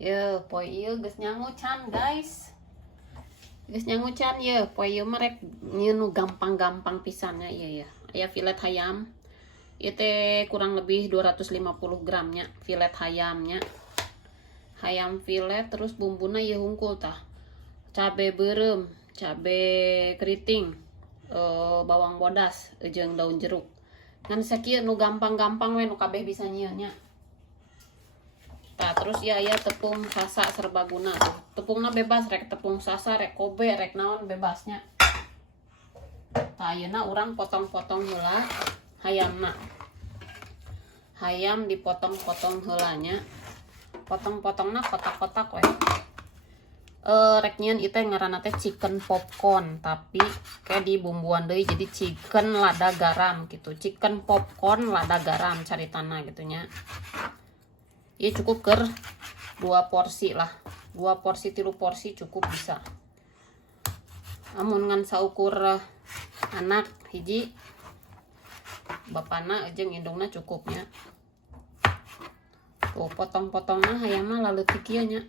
Ya poe ieu geus nyangucan guys, geus nyangucan ya poe ieu merek nu gampang-gampang pisannya. Iya ya aya filet hayam ieu teh kurang lebih 250 gramnya filet hayamnya, hayam filet. Terus bumbuna ieu hungkul tah cabe beureum, cabe keriting, bawang bodas jeung daun jeruk. Ngan sakieu nu gampang-gampang we nu kabeh bisa nyieun nya. Nah, terus ya tepung sasa serbaguna tuh. Tepungna bebas rek tepung sasa, rek kobe, rek naon bebasnya. Tah ayeuna urang potong-potong heula hayamna. Hayam dipotong-potong heulanya. Potong-potongna kotak-kotak we. Rek nyieun ieu teh ngaranna teh chicken popcorn, tapi kayak di bumbuan deui jadi chicken lada garam gitu. Chicken popcorn lada garam caritana gitu nya. Iya cukup ker 2 porsi lah, 2 porsi 3 porsi cukup bisa. Amun ngan saukur anak hiji bapana jeung indungna cukupnya. Tuh potong-potongna hayamna laleutik kieu nya.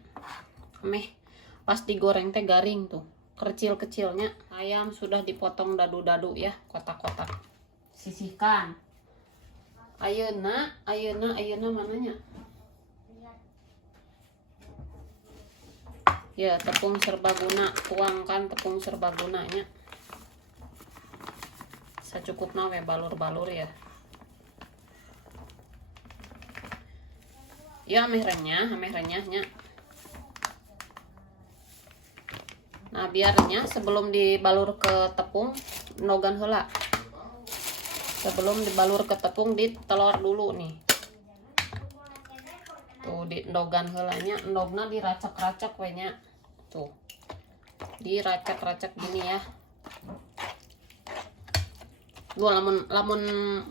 Meh pas digoreng teh garing tuh, kecil-kecilnya. Ayam sudah dipotong dadu-dadu ya, kotak-kotak. Sisihkan. Ayeuna mananya? Ya tepung serbaguna, tuangkan tepung serbagunanya secukupna we, balur-balur ya. Ya ameh renyahnya. Nah biarnya sebelum dibalur ke tepung nogan heula. Sebelum dibalur ke tepung ditelor dulu nih. Tuh di endogan heulanya, endogna diracak-racak we nya. Tuh. Diracak-racak gini ya. Lu lamun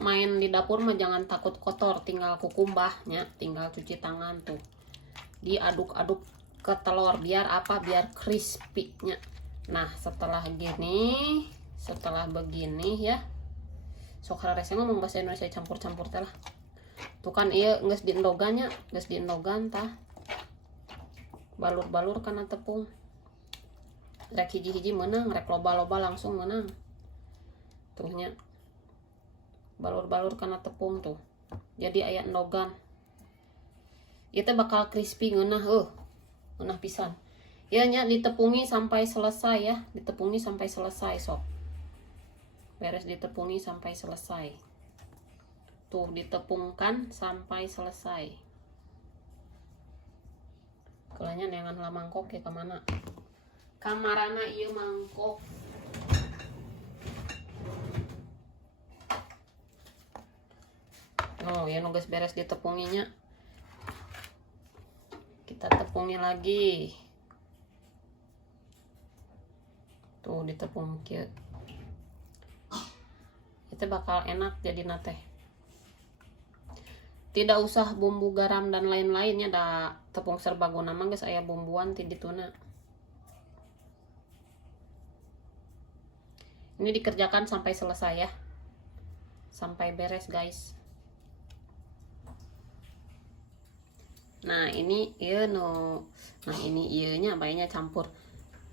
main di dapur mah jangan takut kotor, tinggal kukumbah nya, tinggal cuci tangan tuh. Diaduk-aduk ke telur biar apa? Biar crispy nya. Nah, setelah begini ya. Sok hararese ngomong bahasa Indonesia campur-campur teh lah. Tuh kan iya geus diendogan nya, geus diendogan tah. Balur-balur kana tepung. Rek hiji-hiji meunang, rek loba-loba langsung meunang. Tuh nya. Balur-balur kana tepung tuh. Jadi aya endogan. Ieu teh bakal crispy ngeunah ngeunah pisan. Ya nya ditepungi sampai selesai ya, ditepungi sampai selesai sok. Beres ditepungi sampai selesai. Tuh ditepungkan sampai selesai. Kelanya neangan lah mangkok ya kemana? Kamarana ieu mangkok. Oh ya nu geus beres ditepunginya. Kita tepungi lagi. Tuh ditepung kieu. Itu bakal enak jadi nate. Tidak usah bumbu garam dan lain-lainnya, da tepung serbaguna mah geus aya bumbuan ti dituna. Ini dikerjakan sampai selesai ya. Sampai beres, guys. Nah, ini ieu nu. Nah, ini ieu nya bayanya campur.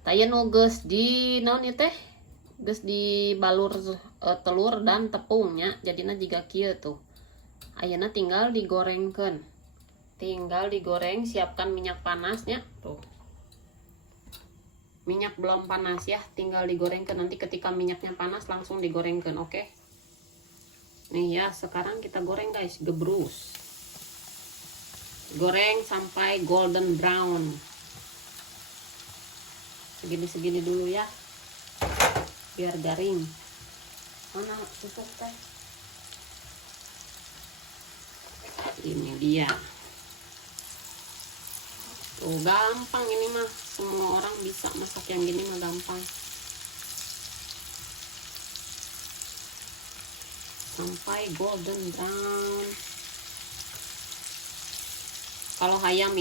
Taya nu geus di naon ieu teh? Geus dibalur telur dan tepungnya, jadinya jiga kieu tuh. Ayeuna tinggal digorengkeun. Tinggal digoreng, siapkan minyak panasnya tuh. Minyak belum panas ya, tinggal digorengkeun. Nanti ketika minyaknya panas langsung digorengkeun, oke? Nih ya, sekarang kita goreng guys, gebrus. Goreng sampai golden brown. Segini-segini dulu ya. Biar garing. Mana tusuk teh? Ini dia. Tuh gampang ini mah, semua orang bisa masak yang gini mah gampang. Sampai golden brown. Kalau ayam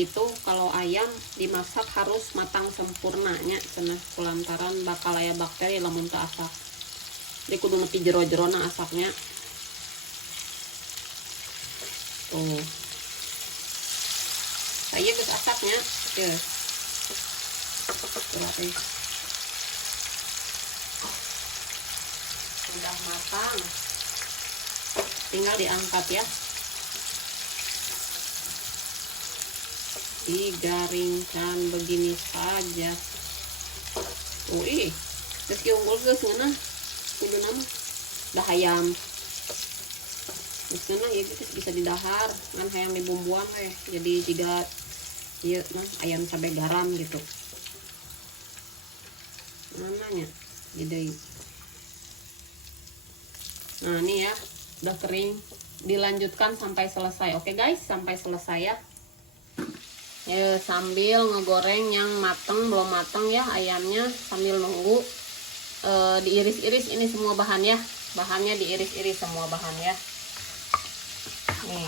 dimasak harus matang sempurnanya, cenah kulantaran bakal aya bakteri lamun teu asak. Jadi kudu nepi jero-jerona asapnya. Tuh. Saya geus asapnya. Tuh. Sudah matang, tinggal diangkat ya, digaringkan begini saja. Terus unggul geus ngeunah kudu nama dah hayam geus ngeunah ya geus bisa didahar ngan hayang dibumbuan jadi tiga ieu ayam cabai garam gitu mananya jadi. Nah ini ya udah kering, dilanjutkan sampai selesai. Oke guys, sampai selesai ya. Ya sambil ngegoreng yang mateng belum mateng ya ayamnya, sambil nunggu diiris-iris ini semua bahan ya, bahannya diiris-iris semua bahan ya. Nih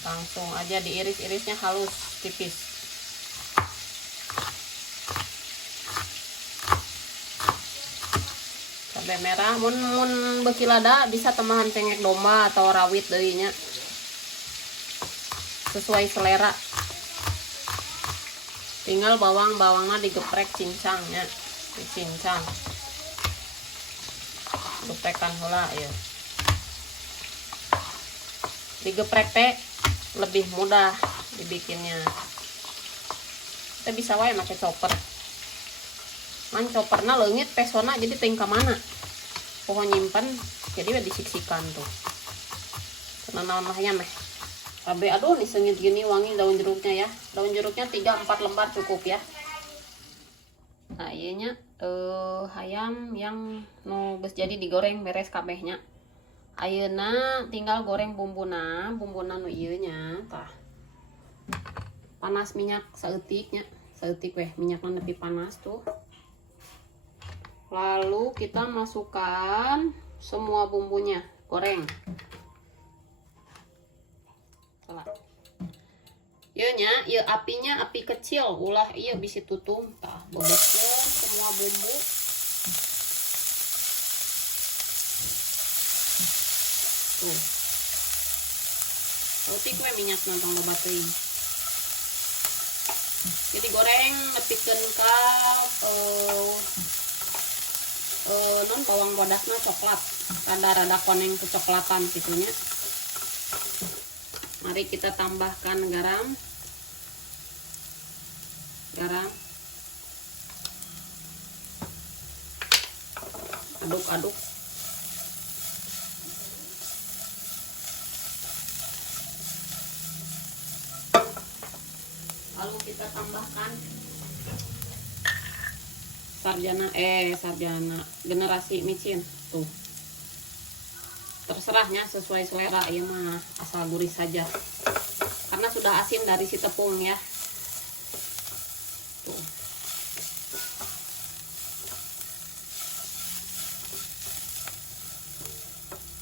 langsung aja diiris-irisnya halus tipis. Cabai merah mun beuki lada bisa tambahan cengek domba atau rawit deui nya, sesuai selera. Tinggal bawangnya digeprek cincangnya, dicincang geprekan heula ya. Digeprek teh lebih mudah dibikinnya. Kita bisa wae make chopper. Man chopperna leungit pesona jadi teuing ka mana. Pohon nyimpen jadi disiksikan tuh. Karena namanya meh. Cabe aduh nih sengit gini wangi daun jeruknya ya. Daun jeruknya 3-4 lembar cukup ya. Nah, ianya ayam yang geus jadi digoreng beres kabehnya. Ayeuna tinggal goreng bumbuna nu ieu nya tah. Panas minyak saeutiknya, saeutik weh minyakna nepi panas tuh. Lalu kita masukkan semua bumbunya, goreng. Ieu nya, ieu apinya api kecil, ulah ieu bisi tutung tah, bebeskeun semua bumbu. Tuh. Leutik we minyakna tong loba teuing. Jadi goreng nepikeun ka non bawang bodakna coklat, rada koneng kecoklatan gitunya. Mari kita tambahkan garam. Aduk-aduk. Lalu kita tambahkan sarjana generasi micin tuh. Terserahnya sesuai selera ya mah, asal gurih saja. Karena sudah asin dari si tepung ya. Tuh.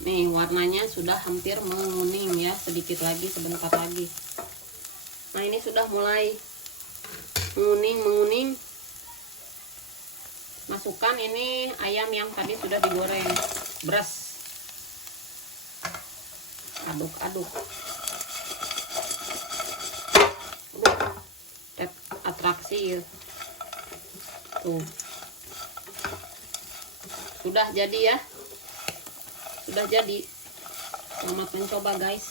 Nih warnanya sudah hampir menguning ya, sedikit lagi, sebentar lagi. Nah ini sudah mulai menguning. Masukkan ini ayam yang tadi sudah digoreng, beras. Aduk-aduk. Atraksi ya. Tuh. Sudah jadi ya. Sudah jadi. Selamat mencoba guys.